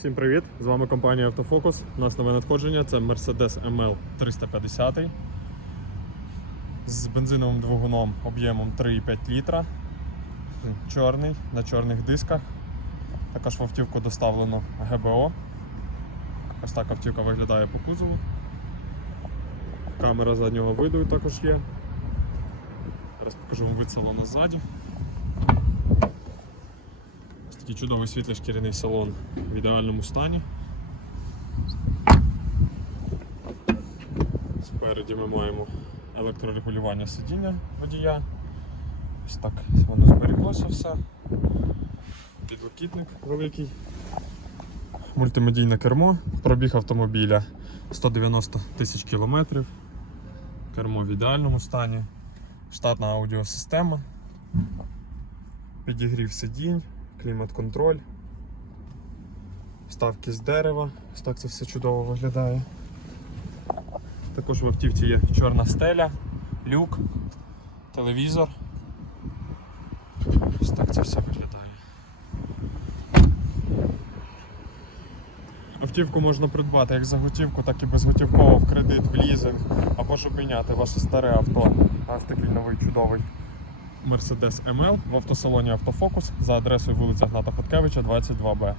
Всім привіт! З вами компанія Автофокус. У нас нове надходження це Mercedes ML 350 з бензиновим двигуном об'ємом 3,5 літра. Чорний на чорних дисках. Також в автівку доставлено ГБО. Ось так автівка виглядає по кузову. Камера заднього виду також є. Зараз покажу вам вид салону. Такий чудовий світлий шкіряний салон в ідеальному стані. Спереді ми маємо електрорегулювання сидіння водія. Ось так воно зберіглося все. Підлокітник великий. Мультимедійне кермо. Пробіг автомобіля 190 тисяч кілометрів. Кермо в ідеальному стані. Штатна аудіосистема. Підігрів сидінь, клімат-контроль. Вставки з дерева. Ось так це все чудово виглядає. Також в автівці є чорна стеля, люк, телевізор. Ось так це все виглядає. Автівку можна придбати як за готівку, так і безготівково в кредит, в лізинг, або ж обміняти ваше старе авто. У нас новий чудовий Mercedes ML в автосалоні Автофокус за адресою вулиця Гната Хоткевича, 22Б.